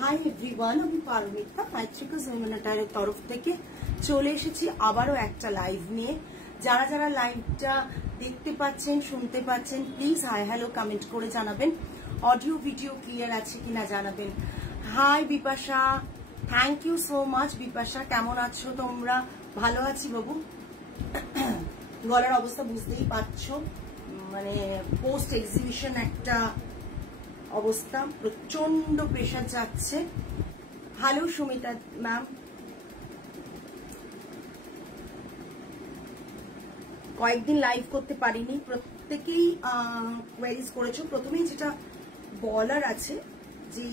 Hi everyone, আমি পারমিতা মাইত্রিকা জয়মানাটারের তরফ থেকে চলে এসেছি আবারও একটা লাইভ নিয়ে। যারা যারা লাইভটা দেখতে পাচ্ছেন শুনতে পাচ্ছেন প্লিজ হাই হ্যালো কমেন্ট করে জানাবেন। অডিও ভিডিও ক্লিয়ার আছে কিনা জানাবেন। Hi Bipasha, thank you so much. Bipasha কেমন আছো তোমরা? ভালো আছি বাবু। গলার অবস্থা বুঝতেই পারছো, মানে পোস্ট এক্সিবিশন একটা অবস্থা, প্রচন্ড প্রেশার যাচ্ছে। হ্যালো সুমিতা ম্যাম, কয়েকদিন লাইভ করতে পারিনি, প্রত্যেকেই কোয়েরিজ করেছো। প্রথমেই যেটা বলার আছে যে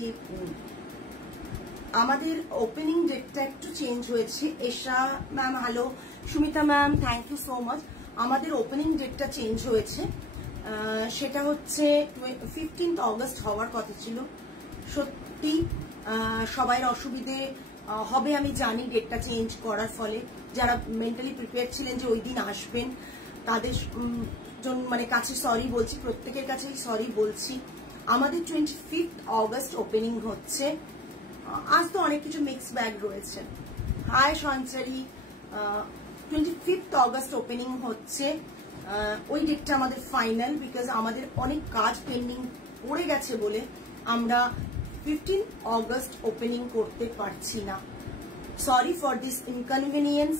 আমাদের ওপেনিং ডেটটা একটু চেঞ্জ হয়েছে। Esha ma'am hello, Sumita ma'am thank you so much. আমাদের ওপেনিং ডেটটা চেঞ্জ হয়েছে, সেটা হচ্ছে 15 অগস্ট হওয়ার কথা ছিল। সত্যি সবাই অসুবিধে হবে আমি জানি ডেটটা চেঞ্জ করার ফলে। যারা মেন্টালি প্রিপেয়ার ছিলেন যে ওই দিন আসবেন তাদের জন্য মানে কাছে সরি বলছি, প্রত্যেকের কাছেই সরি বলছি। আমাদের 25 অগস্ট ওপেনিং হচ্ছে। আজ তো অনেক কিছু মিক্স ব্যাগ রয়েছে। হাই সঞ্চারী, 25 অগস্ট ওপেনিং হচ্ছে। ওই ডেটটা আমাদের ফাইনাল, বিকজ আমাদের অনেক কাজ পেন্ডিং পড়ে গেছে বলে আমরা 15 অগস্ট ওপেনিং করতে পারছি না। Sorry for this inconvenience.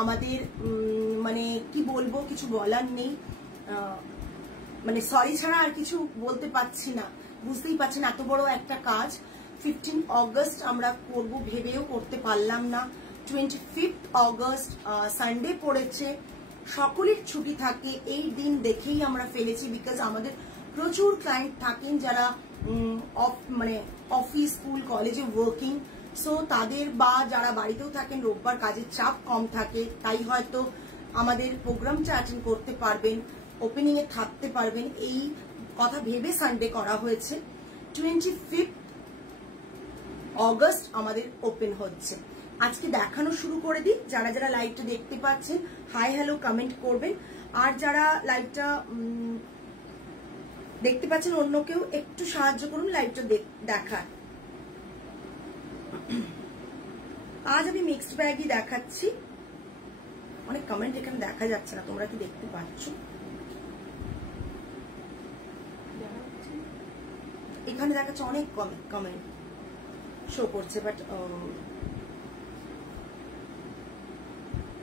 আমাদের মানে কি বলবো, কিছু বলার নেই, মানে সরি ছাড়া আর কিছু বলতে পারছি না। বুঝতেই পারছেন এত বড় একটা কাজ 15 অগস্ট আমরা করব ভেবেও করতে পারলাম না। 25 অগস্ট সানডে পড়েছে, সকলের ছুটি থাকে, এই দিন দেখেই আমরা ফেলেছি। বিকজ আমাদের প্রচুর ক্লায়েন্ট থাকেন যারা মানে অফিস স্কুল কলেজে ওয়ার্কিং, সো তাদের বা যারা বাড়িতেও থাকেন রোববার কাজের চাপ কম থাকে, তাই হয়তো আমাদের প্রোগ্রামটা অ্যাটেন্ড করতে পারবেন, ওপেনিং এ থাকতে পারবেন, এই কথা ভেবে সানডে করা হয়েছে। 25 অগস্ট আমাদের ওপেন হচ্ছে। আজকে দেখানো শুরু করে দিই। যারা যারা লাইভটা দেখতে পাচ্ছেন হাই হ্যালো কমেন্ট করবেন, আর যারা লাইভটা দেখতে পাচ্ছেন অন্য কেউ একটু সাহায্য করুন লাইভটা দেখার। আজ আমি মিক্সড ব্যাগই দেখাচ্ছি। অনেক কমেন্ট এখানে দেখা যাচ্ছে না, তোমরা কি দেখতে পাচ্ছ? এখানে দেখাচ্ছে অনেক কমেন্ট শো করছে, বাট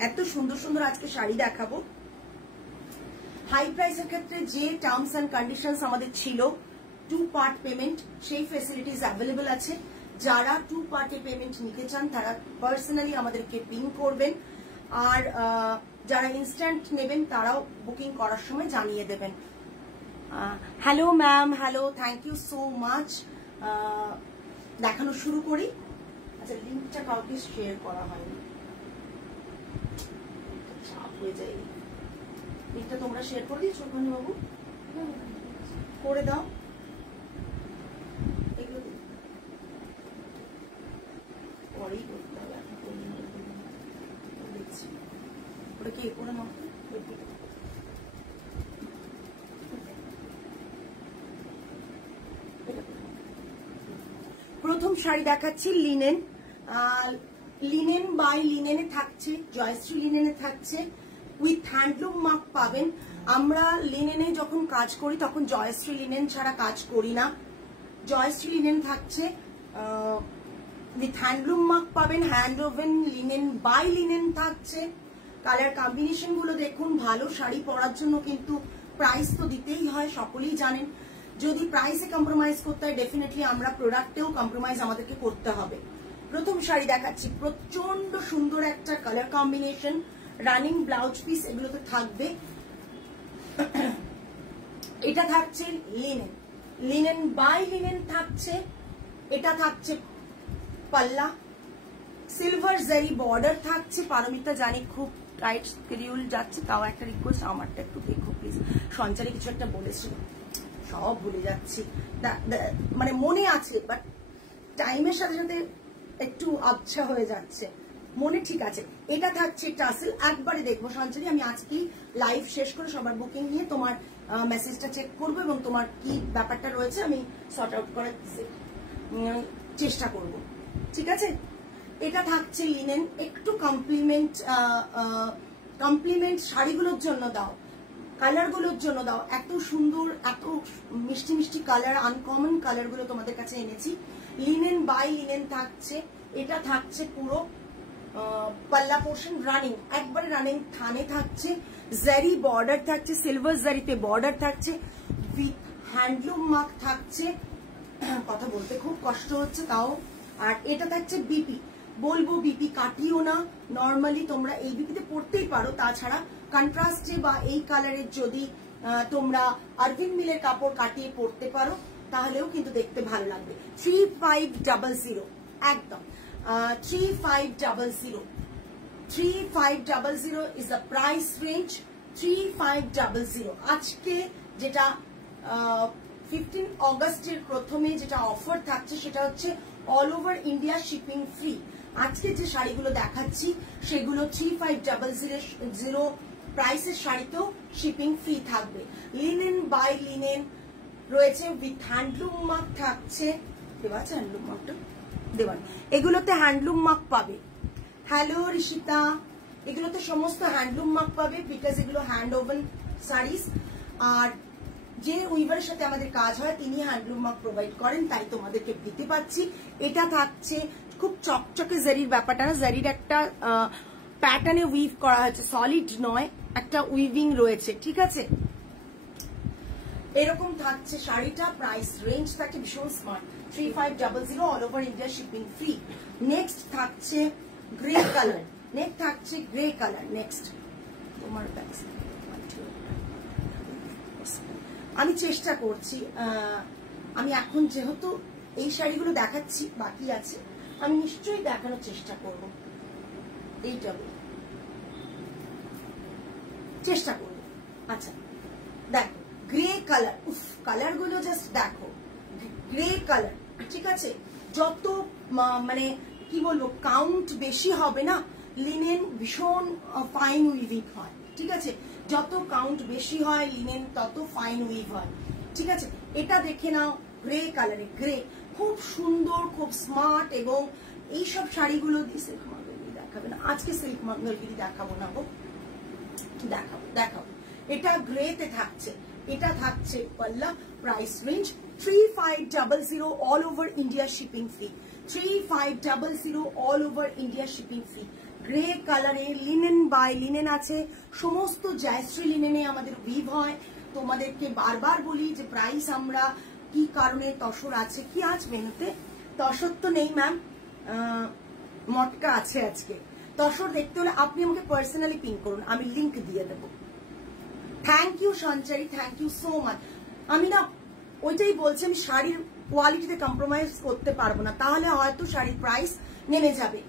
এত সুন্দর সুন্দর আজকে শাড়ি দেখাবো। হাই প্রাইসের ক্ষেত্রে যে টার্মস অ্যান্ড কন্ডিশনস আমাদের ছিল 2 পার্ট পেমেন্ট, সেই ফেসিলিটিস অ্যাভেলেবল আছে। যারা 2 পার্টে পেমেন্ট নিতে চান তারা পার্সোনালি আমাদেরকে পিং করবেন, আর যারা ইনস্ট্যান্ট নেবেন তারাও বুকিং করার সময় জানিয়ে দেবেন। Hello ma'am, hello, thank you so much. দেখানো শুরু করি। আচ্ছা, লিঙ্কটা কাউকে শেয়ার করা হয়নি, চাপ হয়ে যায়। লিঙ্কটা তোমরা শেয়ার করে দিয়েছো ওখানে বাবু? করে দাও। এগুলো পরেই করতে হবে, দেখছি ওটা কি করে নাও। প্রথম শাড়ি দেখাচ্ছি লিনেন। লিনেন বাই লিনেনে থাকছে, জয়শ্রী লিনেনে থাকছে, উইথ হ্যান্ডলুম মার্ক পাবেন। আমরা লিনেনে যখন কাজ করি তখন জয়শ্রী লিনেন ছাড়া কাজ করি না। জয়শ্রী লিনেন থাকছে, উইথ হ্যান্ডলুম মার্ক পাবেন। Hand woven linen by linen থাকছে। কালার কম্বিনেশন গুলো দেখুন। ভালো শাড়ি পরার জন্য কিন্তু প্রাইস তো দিতেই হয়, সকলেই জানেন। যদি প্রাইসে কম্প্রোমাইজ করতে হয় ডেফিনেটলি আমরা প্রোডাক্টেও কম্প্রোমাইজ আমাদেরকে করতে হবে। প্রথম শাড়ি দেখাচ্ছি, প্রচন্ড সুন্দর একটা colour combination, running blouse piece এগুলো তো থাকবে। এটা থাকছে লিনেন, লিনেন বাই লিনেন থাকছে। এটা থাকছে পাল্লা, সিলভার জারি বর্ডার থাকছে। পারমিতা জানি খুব টাইট শিডিউল যাচ্ছে, তাও একটা রিকোয়েস্ট, আমারটা একটু দেখো প্লিজ। সঞ্চারী কিছু একটা বলেছিল, সব ভুলে যাচ্ছি, মানে মনে আছে বাট টাইমের সাথে সাথে একটু আবছা হয়ে যাচ্ছে। মনে ঠিক আছে। এটা থাকছে টাসেল, একবারে দেখবো সঞ্চারী। আমি আজকেই লাইভ শেষ করে সবার বুকিং নিয়ে তোমার মেসেজটা চেক করবো এবং তোমার কি ব্যাপারটা রয়েছে আমি সর্ট আউট করে চেষ্টা করব, ঠিক আছে। এটা থাকছে লিনেন, একটু কমপ্লিমেন্ট শাড়িগুলোর জন্য দাও, কালারগুলোর জন্য দাও। এত সুন্দর, এত মিষ্টি মিষ্টি কালার, আনকমন কালারগুলো তোমাদের কাছে এনেছি। লিনেন বাই লিনেন থাকছে, এটা থাকছে পুরো পাল্লা পোর্শন রানিং, একবারে রানিং থানে থাকছে, জারি বর্ডার থাকছে, সিলভার জারিতে বর্ডার থাকছে, উইথ হ্যান্ডলুম মার্ক থাকছে। কথা বলতে খুব কষ্ট হচ্ছে তাও। আর এটা থাকছে বিপি, বলবো বিপি কাটিও না, নর্মালি তোমরা এই বিপিতে পড়তেই পারো। তাছাড়া কন্ট্রাস্টে বা এই কালারের যদি তোমরা আরভিন মিলের কাপড় কাটিয়ে পড়তে পারো তাহলেও কিন্তু দেখতে ভালো লাগবে। 3500 একদম 3500 is the price range। 3500 আজকে যেটা 15 অগস্টের প্রথমে যেটা অফার থাকছে সেটা হচ্ছে all over India shipping free. আজকে যে শাড়িগুলো দেখাচ্ছি সেগুলো 3500 প্রাইসের শাড়িতেও শিপিং ফ্রি থাকবে। লিনেন বাই লিনেন রয়েছে, উইথ হ্যান্ডলুম মার্ক থাকছে। দেওয়া আছে হ্যান্ডলুম মার্কটা? দেওয়ান। এগুলোতে হ্যান্ডলুম মার্ক পাবে। হ্যালো ঋষিতা, এগুলোতে সমস্ত হ্যান্ডলুম মার্ক পাবে, বিকজ এগুলো হ্যান্ড ওভেন শাড়িস। আর যে উইভারের সাথে আমাদের কাজ হয় তিনি হ্যান্ডলুম মার্ক প্রোভাইড করেন, তাই তোমাদেরকে দিতে পাচ্ছি। এটা থাকছে খুব চকচকে জারির ব্যাপারটা না, জারির একটা প্যাটার্নে উইভ করা হয়েছে, সলিড নয়, একটা উইভিং রয়েছে, ঠিক আছে। এরকম থাকছে শাড়িটা, প্রাইস রেঞ্জ থাকছে ভীষণ smart, 3500 all over India shipping free. Next থাকছে গ্রে কালার, নেক্সট থাকছে গ্রে কালার। নেক্সট তোমার আমি চেষ্টা করছি, আমি এখন যেহেতু এই শাড়িগুলো দেখাচ্ছি, বাকি আছে, আমি নিশ্চয়ই দেখানোর চেষ্টা করব, এইটা চেষ্টা করব। আচ্ছা দেখো গ্রে কালার, উফ কালার গুলো জাস্ট দেখো, গ্রে কালার, ঠিক আছে। যত মানে কি বলবো, কাউন্ট বেশি হবে না, লিনেন ভীষণ ফাইন উইভিং হয়, ঠিক আছে। যত কাউন্ট বেশি হয় লিনেন তত ফাইন উইভ হয়, ঠিক আছে। এটা দেখে নাও, গ্রে কালারে, গ্রে খুব সুন্দর, খুব স্মার্ট। এবং এইসব শাড়িগুলো সিল্ক মঙ্গলগিরি দেখাবে না আজকে, সিল্ক মঙ্গলগিরি দেখাবো না গো, দেখাবো। এটা গ্রেতে থাকছে, এটা থাকছে পাল্লা। Price range 3500 all over India shipping free, 3500 all over India shipping free. Grey কালারে লিনেন বাই লিনেন আছে, সমস্ত জয়শ্রী লিনেনে আমাদের উইভ হয়। তোমাদেরকে বারবার বলি যে প্রাইস আমরা কি কারণে, তসর আছে কি আজ মেনুতে? তসর তো নেই ম্যাম, মটকা আছে আজকে। তসর দেখতে হলে আপনি আমাকে পার্সোনালি পিং করুন, আমি লিংক দিয়ে দেব। Thank you Sanchari, thank you so much. আমি না ওইটাই বলছি, আমি শাড়ির কোয়ালিটিতে কম্প্রোমাইজ করতে পারবো না, তাহলে হয়তো শাড়ির প্রাইস নেমে যাবে।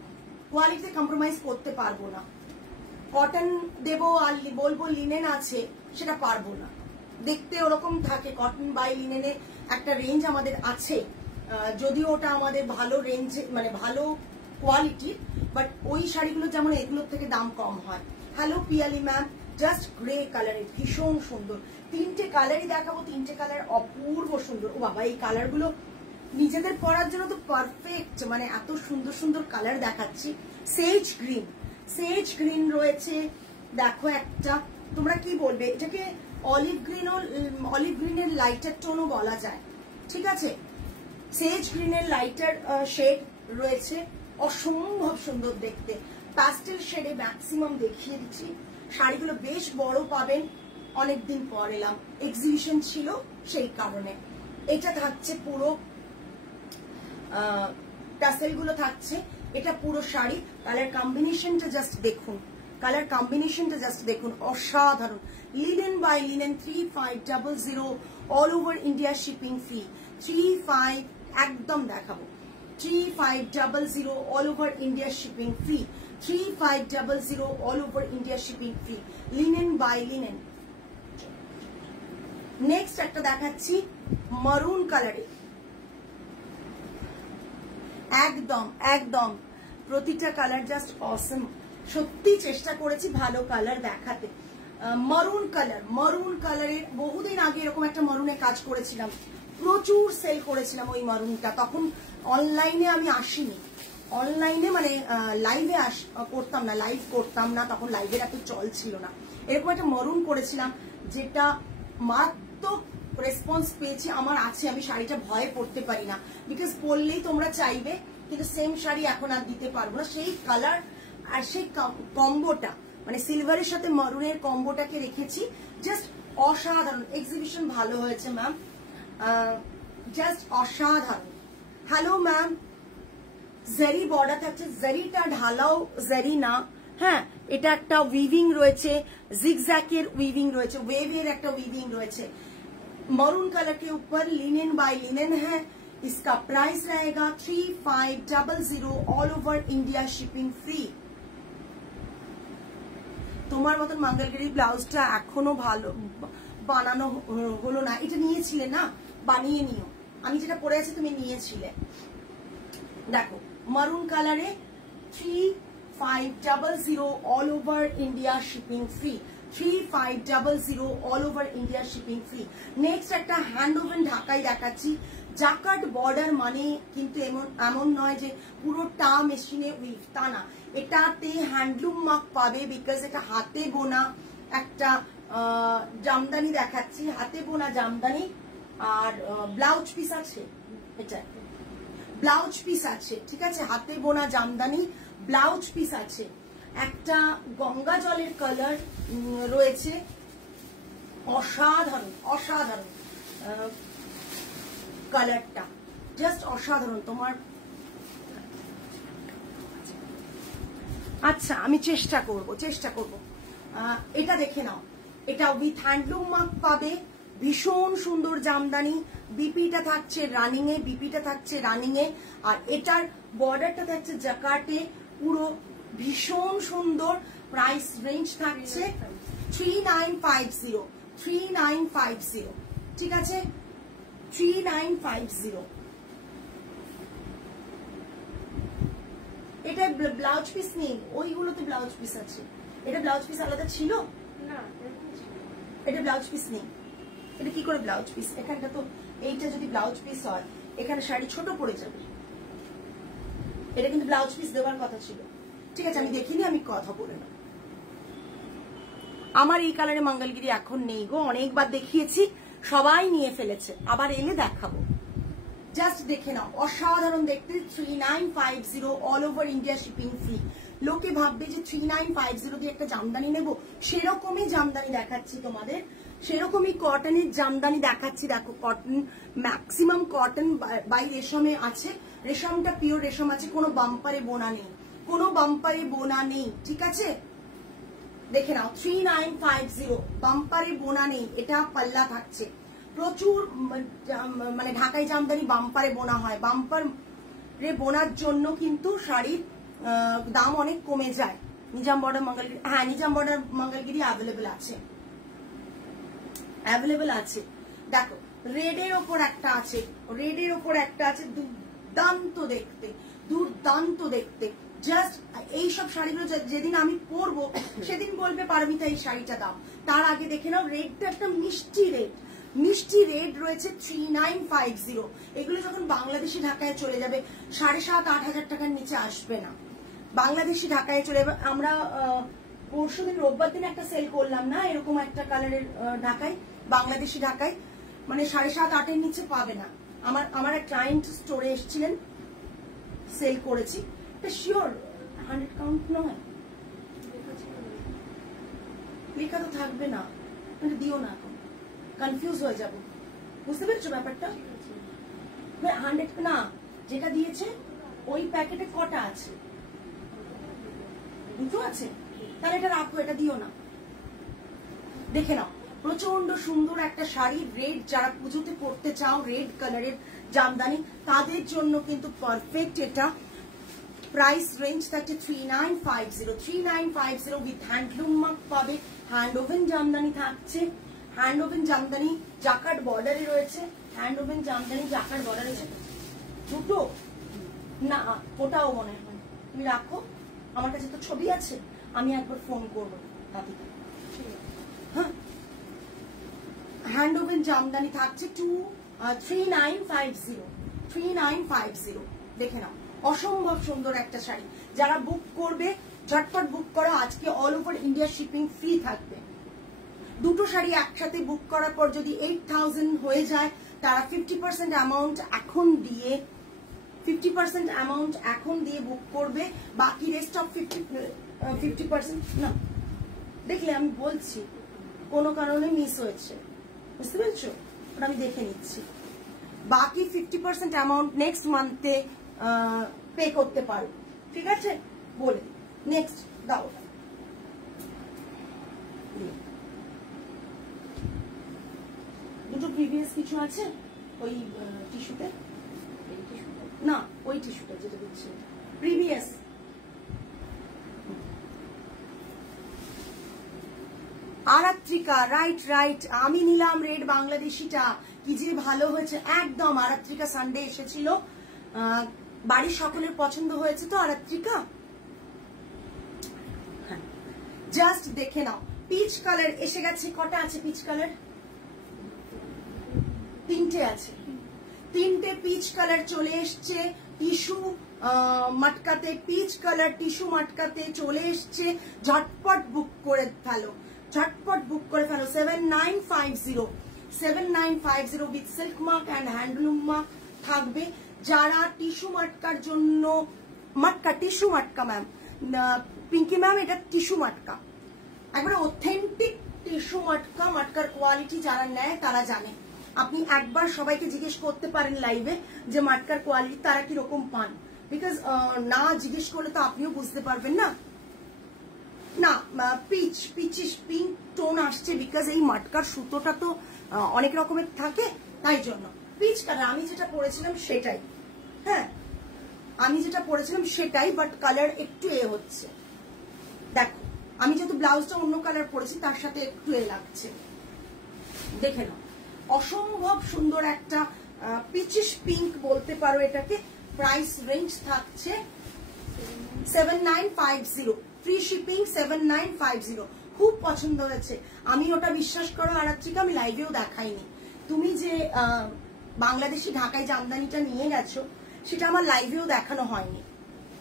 কোয়ালিটিতে কম্প্রোমাইজ করতে পারবো না, কটন দেবো আর বলবো লিনেন আছে, সেটা পারবো না। দেখতে ওরকম থাকে, কটন বাই লিনেনের একটা রেঞ্জ আমাদের আছে, যদিও ওটা আমাদের ভালো রেঞ্জ, মানে ভালো কোয়ালিটি, বাট ওই শাড়িগুলো যেমন এগুলোর থেকে দাম কম হয়। Hello Piyali ma'am, just grey কালারে ভীষণ সুন্দর। তিনটে কালারই দেখাবো, তিনটে কালার অপূর্ব সুন্দর। ও বাবা, এই কালারগুলো নিজেদের পরার জন্য তো পারফেক্ট, মানে এত সুন্দর সুন্দর কালার দেখাচ্ছি। সেজ গ্রিন, সেজ গ্রিন রয়েছে, দেখো একটা, তোমরা কি বলবে এটাকে? অলিভ গ্রিন, অলিভ গ্রিনের লাইটার টোনও বলা যায়, ঠিক আছে। সেজ গ্রিনের লাইটার শেড রয়েছে, অসম্ভব সুন্দর দেখতে। প্যাস্টেল শেডে ম্যাক্সিমাম দেখিয়ে দিচ্ছি। শাড়িগুলো বেশ বড় পাবেন, অনেকদিন পর এলাম, এক্সিবিশন ছিল সেই কারণে। এটা থাকছে পুরো টাসেল গুলো থাকছে, এটা পুরো শাড়ি। কালার কম্বিনেশনটা জাস্ট দেখুন, কালার কম্বিনেশনটা জাস্ট দেখুন, অসাধারণ। Linen by linen 3500 all over India shipping free. 35 একদম দেখাবো, 3500 all over India shipping free, 3500 all over India shipping free. Linen by linen. Next একটা দেখাচ্ছি মারুন কালারে, একদম একদম প্রতিটা কালার জাস্ট অসম। সত্যি চেষ্টা করেছি ভালো কালার দেখাতে। মারুন কালার, মারুন কালারের বহুদিন আগে এরকম একটা মারুনে কাজ করেছিলাম, প্রচুর সেল করেছিলাম ওই মারুনটা, তখন অনলাইনে আমি আসিনি, অনলাইনে মানে লাইভে করতাম না, লাইভ করতাম না, তখন লাইভের এত চল ছিল না। এরকম একটা মরুন করেছিলাম যেটা মারাত্মক রেসপন্স পেয়েছি আমার আছে। আমি শাড়িটা ভয়ে পরতে পারি না, বিকজ পরলেই তোমরা চাইবে, কিন্তু সেম শাড়ি এখন আর দিতে পারবো না। সেই কালার আর সেই কম্বোটা মানে সিলভারের সাথে মরুনের কম্বোটাকে রেখেছি, জাস্ট অসাধারণ। এক্সিবিশন ভালো হয়েছে ম্যাম, জাস্ট অসাধারণ। হ্যালো ম্যাম, জারি বর্ডার থাকছে, জারিটা ঢালাও জারি না, হ্যাঁ এটা একটা উইভিং রয়েছে, জিগজ্যাকের উইভিং রয়েছে, ওয়েভের একটা উইভিং রয়েছে। मरून कलर के ऊपर लिनेन बाय लिनेन है। इसका प्राइस रहेगा 3500 all over India shipping free. তোমার মতন মঙ্গলগিরি ব্লাউজটা এখনো ভালো বানানো হলো না, এটা নিয়েছিলে না, বানিয়ে নিও। আমি যেটা পরে আছি তুমি নিয়েছিলে। দেখো মারুন কালারে 3500 all over India shipping free, 3500 all over India shipping free. Next একটা হ্যান্ড ওভেন ঢাকাই দেখাচ্ছি। জাকার্ড বর্ডার মানে কিন্তু এমন নয় যে পুরোটা মেশিনে উইভ, তা না, এটাতে হ্যান্ডলুম মার্ক পাবে, বিকজ এটা হাতে বোনা একটা জামদানি দেখাচ্ছি, হাতে বোনা জামদানি। আর ব্লাউজ পিস আছে, এটা ব্লাউজ পিস আছে, ঠিক আছে, হাতে বোনা জামদানি, ব্লাউজ পিস আছে। একটা গঙ্গা জলের কালার রয়েছে, অসাধারণ অসাধারণ কালারটা, জাস্ট অসাধারণ। তোমার আচ্ছা আমি চেষ্টা করব। এটা দেখে নাও, এটা উইথ হ্যান্ডলুম মার্ক পাবে, ভীষণ সুন্দর জামদানি। বিপিটা থাকছে রানিং এ, বিপিটা থাকছে রানিং এ, আর এটার বর্ডারটা থাকছে জাকার্টে, পুরো ভীষণ সুন্দর। প্রাইস রেঞ্জ থাকছে 3950, ঠিক আছে, 3950। এটা ব্লাউজ পিস নেই, ওইগুলোতে ব্লাউজ পিস আছে। এটা ব্লাউজ পিস আলাদা ছিল না, এটা ব্লাউজ পিস নেই। এটা কি করে ব্লাউজ পিস? এখানটা তো এইটা যদি ব্লাউজ পিস হয় এখানে শাড়ি ছোট পড়ে যাবে, এটা কিন্তু ব্লাউজ পিস দেওয়ার কথা ছিল। ঠিক আছে আমি দেখিনি, আমি কথা বলে না। আমার এই কালারে মঙ্গলগিরি এখন নেই গো, অনেকবার দেখিয়েছি, সবাই নিয়ে ফেলেছে, আবার এলে দেখাবো। জাস্ট দেখে নাও, অসাধারণ দেখতে। 3950 all over India shipping free. লোকে ভাববে যে 3950 দিয়ে একটা জামদানি নেবো, সেরকমই জামদানি দেখাচ্ছি তোমাদের, সেরকমই কটনের জামদানি দেখাচ্ছি। দেখো কটন, ম্যাক্সিমাম কটন বাই রেশমে আছে, রেশমটা পিওর রেশম আছে, কোনো বাম্পারে বোনা নেই, কোনো বাম্পারে বোনা নেই, ঠিক আছে। দেখে নাও 3950, বাম্পারে বোনা নেই, এটা পাল্লা থাকছে। প্রচুর মানে ঢাকাই জামদানি বাম্পারে বোনা হয়, বাম্পারে বোনার জন্য কিন্তু শাড়ির দাম অনেক কমে যায়। নিজাম বর্ডার মঙ্গলগিরি, হ্যাঁ নিজাম বর্ডার মঙ্গলগিরি অ্যাভেলেবেল আছে, অ্যাভেলেবেল আছে। দেখো রেডের ওপর একটা আছে, রেডের ওপর একটা আছে, দুর্দান্ত দেখতে, দুর্দান্ত দেখতে। জাস্ট এইসব শাড়িগুলো যেদিন আমি পরবো সেদিন বলবে পারমিতা এই শাড়িটা দাও। তার আগে দেখে নাও রেডটা একটা মিষ্টি রেড, মিষ্টি রেড রয়েছে 3950। এগুলো যখন বাংলাদেশি ঢাকায় চলে যাবে 7,500-8,000 টাকার নিচে আসবে না, বাংলাদেশি ঢাকায় চলে যাবে। আমরা পরশুদিন রোববার দিন একটা সেল করলাম না, এরকম একটা কালারের ঢাকায়, বাংলাদেশি ঢাকায়, মানে 7,500-8,000 নিচে পাবে না। আমার এক ক্লায়েন্ট স্টোরে এসেছিলেন, সেল করেছি, এটা শিওর 100 কাউন্ট নয়, লেখা তো থাকবে না, মানে দিও না, এখন কনফিউজ হয়ে যাবো, বুঝতে পেরেছো ব্যাপারটা? 100 না, যেটা দিয়েছে ওই প্যাকেটে কটা আছে? দুটো আছে, তাহলে এটা রাখো, এটা দিও না। দেখে নাও প্রচন্ড সুন্দর একটা শাড়ি, রেড, যারা পুজোতে পরতে চাও রেড কালারের জামদানি তাদের জন্য কিন্তু পারফেক্ট এটা। প্রাইস রেঞ্জ থাকছে 3950 উইথ হ্যান্ডলুম মার্ক পাবে, হ্যান্ড ওভেন জামদানি থাকছে, হ্যান্ড ওভেন জামদানি জাকার্ড বর্ডারে রয়েছে, হ্যান্ড ওভেন জামদানি জাকার্ড বর্ডারে রয়েছে। দুটো না, ওটাও মনে হয়, তুমি রাখো, আমার কাছে তো ছবি আছে, আমি একবার ফোন করবো দাদিকে। হ্যাঁ হ্যান্ড ওভেন জামদানি থাকছে 3950, 3950 দেখে নাও, অসম্ভব সুন্দর একটা শাড়ি। যারা বুক করবে ঝটপট বুক করো, আজকে all over India shipping free থাকবে। দুটো শাড়ি একসাথে বুক করার পর যদি 8000 হয়ে যায়, তারা 50% অ্যামাউন্ট এখন দিয়ে 50% অ্যামাউন্ট এখন দিয়ে বুক করবে, বাকি রেস্ট অফ 50% না, দেখলে আমি বলছি কোনো কারণে মিস হয়েছে, বুঝতে পেরেছো, ওটা আমি দেখে নিচ্ছি। বাকি 50% অ্যামাউন্ট নেক্সট মান্থে পে করতে পারো, ঠিক আছে? বলে নেক্সট দাও। দুটো প্রিভিয়াস কিছু আছে ওই টিস্যুতে? না, ওই টিস্যুটা যেটা দিচ্ছে প্রিভিয়াস। আরাত্রিকা, রাইট রাইট, আমি নিলাম রেড বাংলাদেশিটা, কি যে ভালো হয়েছে একদম। আরাত্রিকা সানডে এসেছিল, বাড়ির সকলের পছন্দ হয়েছে তো আরাত্রিকা? জাস্ট দেখে নাও, পিচ কালার এসে গেছে। কটা আছে পিচ কালার? 3টে আছে। 3টে পিচ কালার চলে এসছে টিস্যু মটকাতে, পিচ কালার টিস্যু মটকাতে চলে এসছে। ঝটপট বুক করে ফেলো, ঝটপট বুক করে ফেলো। 7950 with silk mark and handloom mark থাকবে। যারা টিস্যু মটকার জন্য, মটকা টিস্যু মটকা ম্যাম, পিঙ্কি ম্যাম এটা টিস্যু মটকা, একবারে অথেন্টিক টিস্যু মটকা। মটকার কোয়ালিটি যারা নেয় তারা জানে। আপনি একবার সবাইকে জিজ্ঞেস করতে পারেন লাইভে যে মটকার কোয়ালিটি তারা কিরকম পান, বিকজ না জিজ্ঞেস করলে তো আপনিও বুঝতে পারবেন না। না, পিচিশ পিঙ্ক টোন আসছে, বিকজ এই মটকার সুতোটা তো অনেক রকমের থাকে, তাই জন্য পিচ কালার। আমি যেটা পরেছিলাম সেটাই, হ্যাঁ আমি যেটা পরেছিলাম সেটাই, বাট কালার একটু এ হচ্ছে। দেখো আমি যেহেতু ব্লাউজটা অন্য কালার পরেছি, তার সাথে একটু এ লাগছে, দেখে নাও। অসম্ভব সুন্দর একটা পিচিশ পিঙ্ক বলতে পারো এটাকে। প্রাইস রেঞ্জ থাকছে 7950, ফ্রি শিপিং 7950। খুব পছন্দ হয়েছে, আমি ওটা বিশ্বাস করো আরাত্রিকা আমি লাইভেও দেখাইনি। তুমি যে বাংলাদেশি ঢাকায় জামদানিটা নিয়ে গেছো সেটা আমার লাইভেও দেখানো হয়নি।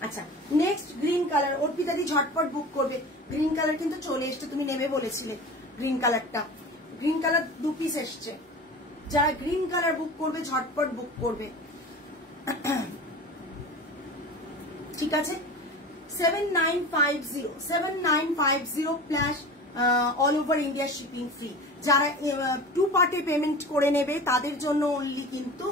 আচ্ছা, নেক্সট গ্রিন কালার। অর্পিতাদি ঝটপট বুক করবে। গ্রিন কালার কিন্তু চলে এসছে, তুমি নেবে বলেছিলে গ্রিন কালারটা। গ্রিন কালার 2 পিস এসছে। যারা গ্রিন কালার বুক করবে ঝটপট বুক করবে, ঠিক আছে? 7950 plus all over India shipping free. যারা 2 পার্টে পেমেন্ট করে নেবে তাদের জন্য অনলি কিন্তু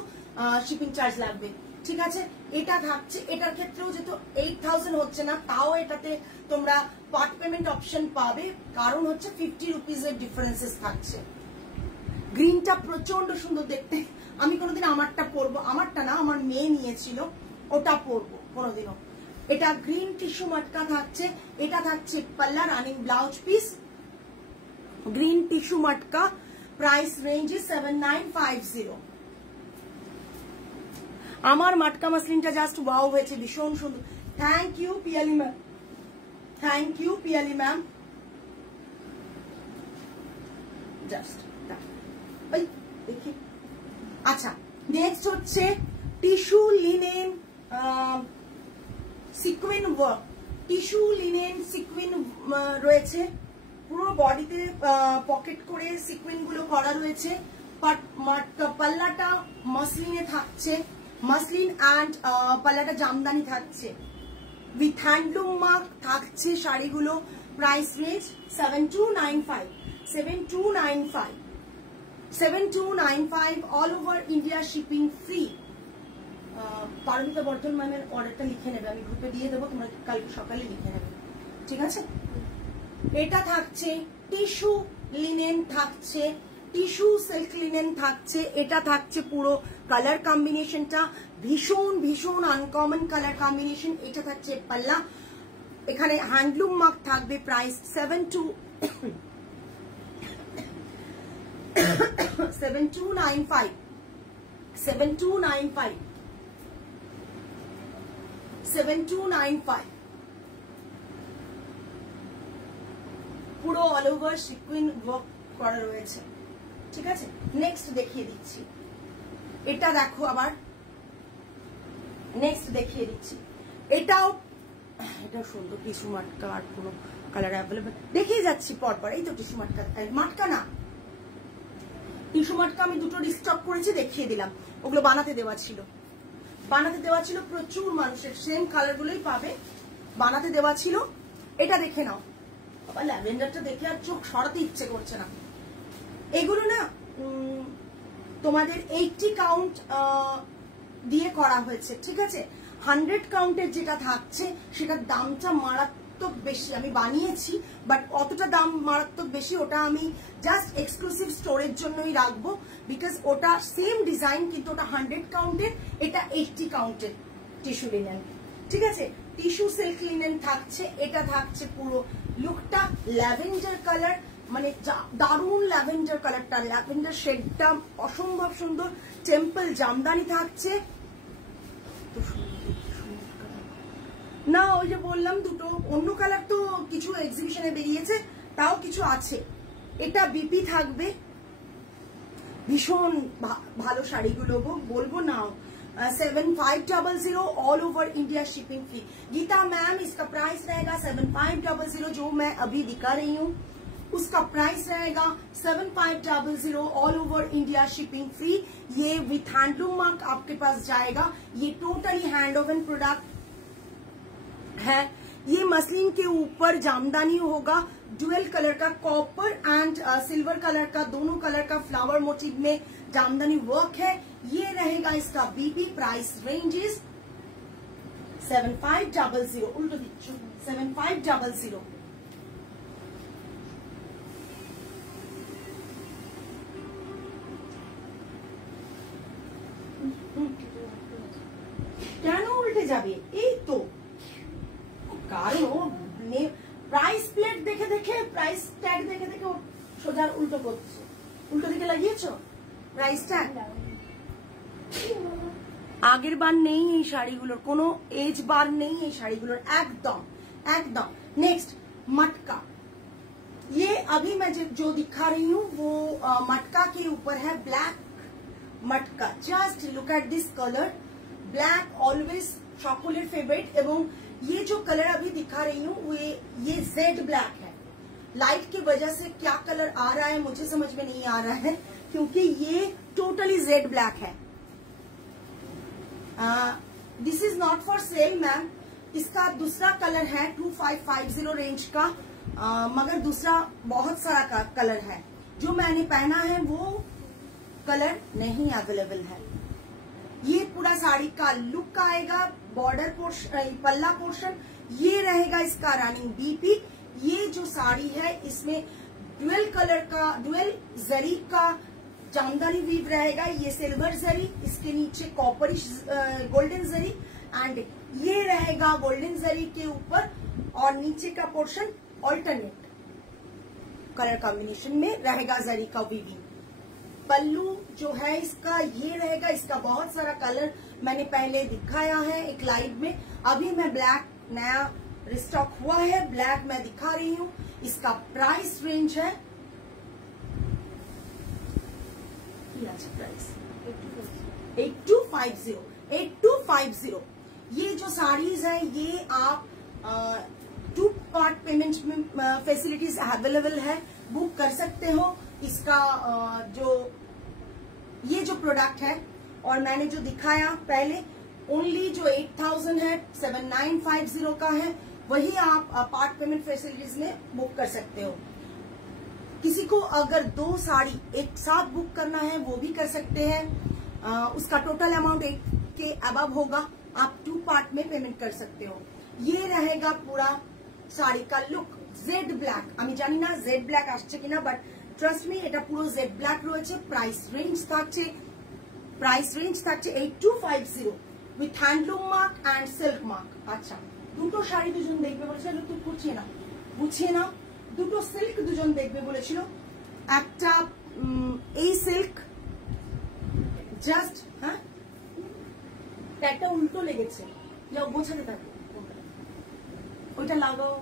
শিপিং চার্জ লাগবে, ঠিক আছে? এটা থাকছে, এটার ক্ষেত্রেও যেহেতু 8000 হচ্ছে না, তাও এটাতে তোমরা পার্ট পেমেন্ট অপশন পাবে, কারণ হচ্ছে 50 রুপিজের ডিফারেন্সেস থাকছে। গ্রিনটা প্রচন্ড সুন্দর দেখতে। আমি কোনোদিন আমারটা পরবো, আমারটা না আমার মেয়ে নিয়েছিল, ওটা পরবো কোনোদিনও। এটা গ্রিন টিস্যু মটকা থাকছে। এটা থাকছে পাল্লা running blouse piece, green tissue matka. Price range 7950। আমার মটকা মাসলিনটা জাস্ট ওয়াও হয়েছে, ভীষণ সুন্দর। Thank you Piyali ma'am, thank you Piyali ma'am. Just দেখি। আচ্ছা, নেক্সট হচ্ছে tissue linen sequin work. Tissue linen sequin রয়েছে, পুরো বডিতে পকেট করে সিকুইন গুলো করা রয়েছে। পাল্লাটা মাসলিনে থাকছে, মাসলিন অ্যান্ড পাল্লাটা জামদানি থাকছে, উইথ হ্যান্ডলুম মার্ক থাকছে শাড়িগুলো। Price range 7295 all over India shipping free. Paromita Bardhan ম্যামের অর্ডারটা লিখে নেবে, আমি গ্রুপে দিয়ে দেবো, তোমরা কালকে সকালে লিখে নেবে, ঠিক আছে? এটা থাকছে টিস্যু লিনেন থাকছে, টিস্যু সিল্ক লিনেন থাকছে। এটা থাকছে পুরো কালার কম্বিনেশনটা ভীষণ ভীষণ আনকমন কালার কম্বিনেশন। এটা থাকছে পাল্লা, এখানে হ্যান্ডলুম মার্ক থাকবে। প্রাইস 7295 পুরো অল ওভার সিকুইন ওয়ার্ক করা রয়েছে, ঠিক আছে? নেক্সট দেখিয়ে দিচ্ছি। এটা দেখো আবার নেক্সট দেখিয়ে দিচ্ছি, এটাও সুন্দর টিস্যু মাটকা, আর কোনো কালার অ্যাভেলেবেল দেখিয়ে যাচ্ছি পরপর। এই তো টিস্যু মাটকা, মাটকা না টিস্যু মাটকা আমি দুটো রিস্টক করেছি, দেখিয়ে দিলাম। ওগুলো বানাতে দেওয়া ছিল, প্রচুর মানুষের সেম কালার গুলোই পাবে, বানাতে দেওয়া ছিল। এটা দেখে নাও, বাবা ল্যাভেন্ডারটা দেখে আর চোখ সরাতে ইচ্ছে করছে না। এগুলো না তোমাদের 80 কাউন্ট দিয়ে করা হয়েছে, ঠিক আছে। 100 কাউন্টের যেটা থাকছে সেটার দামটা মারাত্মক বেশি। আমি বানিয়েছি বাট অতটা দাম মারাত্মক বেশি, ওটা আমি জাস্ট এক্সক্লুসিভ স্টোরের জন্যই রাখবো, বিকজ ওটা সেম ডিজাইন কিন্তু ওটা 100 কাউন্টের, এটা 80 কাউন্টের টিস্যু লিনেন, ঠিক আছে। টিস্যু সিল্ক লিনেন থাকছে, এটা থাকছে পুরো লুকটা ল্যাভেন্ডার কালার, মানে দারুণ ল্যাভেন্ডার কালারটা, ল্যাভেন্ডার শেডটা অসম্ভব সুন্দর। টেম্পল জামদানি থাকছে না, ওই যে বললাম দুটো অন্য কালার তো কিছু এক্সিবিশনে বেরিয়েছে, তাও কিছু আছে। এটা বিপি থাকবে, ভীষণ ভালো শাড়িগুলো বলবো না। 7500 all over India shipping free. Geeta ma'am इसका प्राइस रहेगा 7500, जो मैं अभी दिखा रही हूँ उसका प्राइस रहेगा 7500 all over India shipping free. ये विथ हैंडलूम मार्क आपके पास जाएगा। ये टोटली हैंड ओवन प्रोडक्ट है। ये मसलिन के ऊपर जामदानी होगा, डुअल कलर का कॉपर एंड सिल्वर कलर का, दोनों कलर का फ्लावर मोटिव में जामदानी वर्क है। ये रहेगा इसका बीबी। प्राइस रेंज इज 7500, उल्टो 7500। কেন উল্টে যাবে? এই তো কারণ প্রাইস প্লেট দেখে দেখে, প্রাইস ট্যাগ দেখে দেখে সোজা উল্টো করছে। উল্টো দিকে লাগিয়েছো প্রাইস ট্যাগ। আগের বার নেই এই শাড়িগুলোর, কোনো এজ বার নেই এই শাড়িগুলোর, একদম একদম। नेक्स्ट मटका, ये अभी मैं जो दिखा रही हूँ वो मटका के ऊपर है, ब्लैक मटका। Just look at this colour, black always chocolate favourite. एवं ये जो कलर अभी दिखा रही हूँ ये जेड ब्लैक है। लाइट की वजह से क्या कलर आ रहा है मुझे समझ में नहीं आ रहा है, क्योंकि ये टोटली जेड ब्लैक है। This is not for sale ma'am. इसका दूसरा कलर है 2550 रेंज का, मगर दूसरा बहुत सारा कलर है। जो मैंने पहना है वो कलर नहीं अवेलेबल है। ये पूरा साड़ी का लुक आएगा। बॉर्डर पोर्शन, पल्ला पोर्शन ये रहेगा इसका रनिंग बीपी। ये जो साड़ी है इसमें डुअल कलर का, डुअल जरी का जामदानी वीव रहेगा। ये सिल्वर जरी, इसके नीचे कॉपरिश गोल्डन जरी, एंड ये रहेगा गोल्डन जरी के ऊपर, और नीचे का पोर्शन ऑल्टरनेट कलर कॉम्बिनेशन में रहेगा जरी का वीविंग। पल्लू जो है इसका ये रहेगा। इसका बहुत सारा कलर मैंने पहले दिखाया है एक लाइव में। अभी मैं ब्लैक नया रिस्टॉक हुआ है, ब्लैक मैं दिखा रही हूँ। इसका प्राइस रेंज है, प्राइस 8250। ये जो साड़ीज है ये आप 2 पार्ट पेमेंट में फैसिलिटीज अवेलेबल है, बुक कर सकते हो। इसका ये जो प्रोडक्ट है, और मैंने जो दिखाया पहले, ओनली जो 8000 है 7950 का है, वही आप पार्ट पेमेंट फैसिलिटीज में बुक कर सकते हो। किसी को अगर 2 साड़ी एक साथ बुक करना है वो भी कर सकते हैं। उसका टोटल अमाउंट 8 के अबव होगा, आप 2 पार्ट में पेमेंट कर सकते हो। ये रहेगा पूरा साड़ी का लुक। जेड ब्लैक, আমি জানি না জেড ব্ল্যাক আসছে কিনা, বাট ট্রাস্ট মি এটা পুরো জেড ব্ল্যাক রয়েছে। প্রাইস রেঞ্জ থাকছে 8250 with handloom mark and silk mark. আচ্ছা, দুটো শাড়ি দুজন দেখবে বলেছিল, তুই গুছিয়ে না দুটো সিল্ক দুজন দেখবে বলেছিল। একটা এই সিল্ক জাস্ট, হ্যাঁ একটা উল্টো লেগেছে, যাও গোছাতে থাকো, ওইটা লাগাও।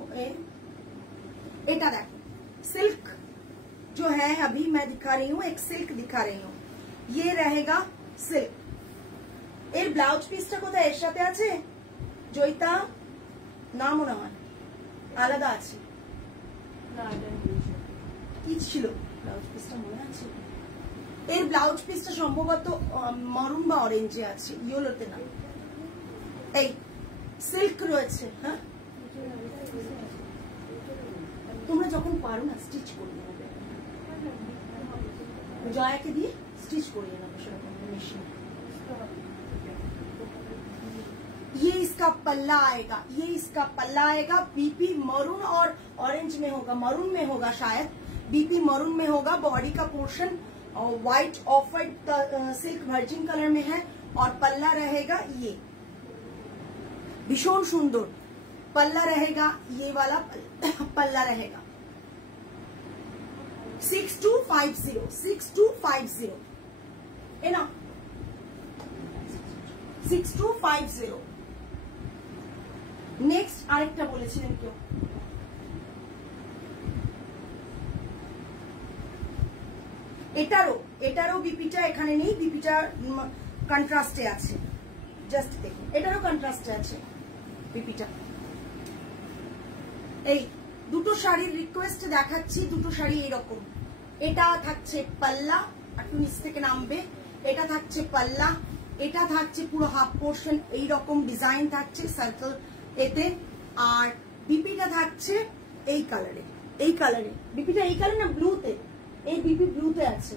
এটা देखो सिल्क जो है अभी मैं दिखा रही हूँ, एक सिल्क दिखा रही हूँ। ये रहेगा सिल्क, এর ব্লাউজ পিসটা কোথায় এর সাথে আছে জয়িতা? না মনে হয় আলাদা আছে। কি ছিল ব্লাউজ পিসটা মনে আছে? এর ব্লাউজ পিসটা সম্ভবত মরুন বা অরেঞ্জে আছে, ইয়েলোতে না। এই সিল্ক রয়েছে। হ্যাঁ তোমরা যখন পারো না স্টিচ করিয়ে নেবে, জয়াকে দিয়ে स्टिच करिए ना সেরকম মেশিন। ये इसका पल्ला आएगा, ये इसका पल्ला आएगा। बीपी मरून और ऑरेंज में होगा, मरून में होगा शायद, बीपी मरून में होगा। बॉडी का portion white of white silk virgin colour में है और पल्ला रहेगा ये भीषण सुंदर पल्ला रहेगा, ये वाला पल्ला रहेगा। 6250 6250 है ना, 6250। নেক্সট আরেকটা বলেছিলেন কেউ, এটারও বিপিটা এখানে নেই, বিপিটা কন্ট্রাস্টে আছে। জাস্ট দেখুন এটারও কন্ট্রাস্টে আছে বিপিটা। এই দুটো শাড়ির রিকোয়েস্ট দেখাচ্ছি, দুটো শাড়ি এইরকম। এটা থাকছে পাল্লা, একটু নিচ থেকে নামবে, এটা থাকছে পাল্লা, এটা থাকছে পুরো হাফ পোর্শন এইরকম ডিজাইন থাকছে সার্কেল এতে, আর বিপিটা থাকছে এই কালারে, এই কালারে বিপিটা, এই কালার না ব্লুতে, এই বিপি ব্লুতে আছে,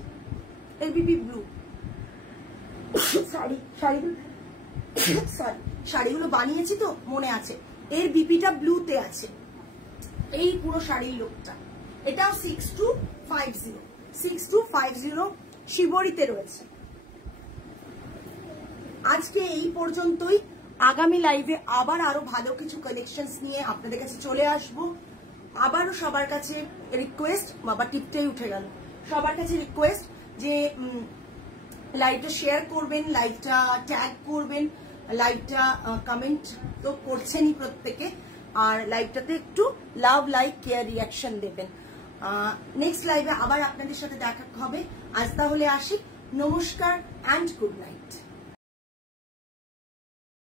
এই বিপি ব্লু। শাড়িগুলো বানিয়েছি তো মনে আছে, এর বিপিটা ব্লুতে আছে, এই পুরো শাড়ির লোকটা। এটাও 6250 শিবরীতে রয়েছে। আজকে এই পর্যন্তই। আগামী লাইভে আবার আরো ভালো কিছু কালেকশনস নিয়ে আপনাদের কাছে চলে আসবো। আবারও সবার কাছে রিকোয়েস্ট, বাবা টিপটাই উঠে গেল, সবার কাছে রিকোয়েস্ট যে লাইভটা শেয়ার করবেন, লাইভটা ট্যাগ করবেন, লাইভটা কমেন্ট তো করছেনই প্রত্যেকে, আর লাইভটাতে একটু লাভ লাইক কেয়ার রিয়াকশন দেবেন। নেক্সট লাইভে আবার আপনাদের সাথে দেখা হবে। আজ তাহলে আসি, নমস্কার অ্যান্ড গুড নাইট।